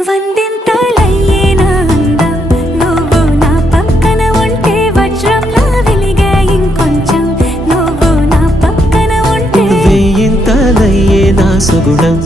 వందింతలయ్యేనా అందం నువ్వు నా పక్కన ఉంటే వజ్రంలా వెలిగే ఇంకొంచెం నువ్వు నా పక్కన ఉంటే వేయింతలయ్యేనా సుగుణం